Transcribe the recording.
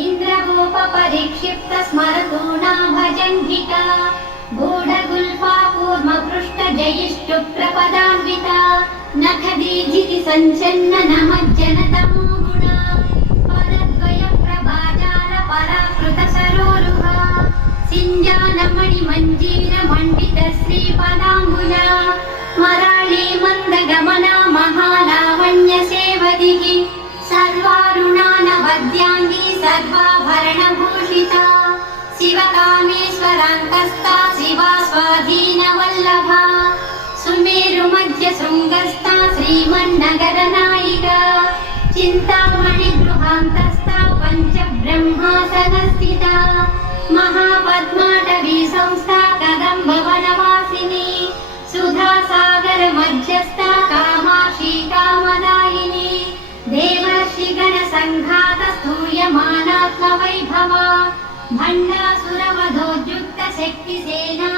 इन्द्रगोपपरिक्षिप्त स्मरतूणा भजन्धिका गूढगुल्फा कूर्मपृष्ठजयिष्टु प्रपदान्विता नखदीजिति सञ्चन्न नमज्जनतमो गुणा पदद्वय प्रभाजाल पराकृतसरोरुहा सिञ्जानमणिमञ्जीरमण्डित श्रीपदाम्बुजा मराळी मन्दगमना महालावण्यसेवदिः सर्वारुणानवद्याङ्गी सर्वाभरणभूषिता शिवकामेश्वरान्तस्था शिवा स्वाधीनवल्लभा सुमेरुमध्यशृङ्गस्था श्रीमन्नगरनायिका चिन्तामणिगृहान्तस्था पञ्चब्रह्मासनस्थिता महापद्माटवी संस्था कदम्बवनवासिनी सुधासागरमध्यस्था कामाक्षी कामदायिनी देवर्षिगणसङ्घातस्तूयमानात्मवैभवा भण्डासुरवधोद्युक्त शक्तिसेना